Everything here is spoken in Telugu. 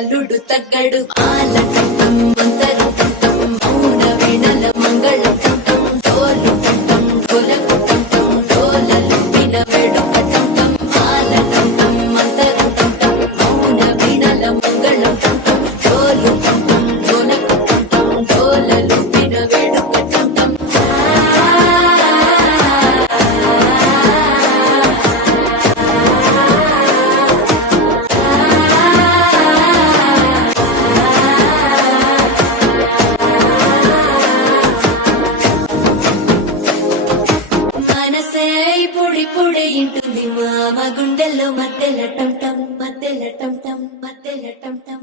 అల్లుడు తగ్గడు ఆలటం మంతరు టం మౌన వీణల మంగళ టం డోలు టం డోలకు టం డోలలు విన వేడుక టం ఆలటం మంతరు టం మౌన వీణల మంగళ టం డోలు టం డోలకు టం డోలలు విన వేడుక టం మనసే పొడి పొడి ఇంటుంది మామ గుండెల్లో మధ్యల టం టం మధ్యల టం టం మధ్యల టం టం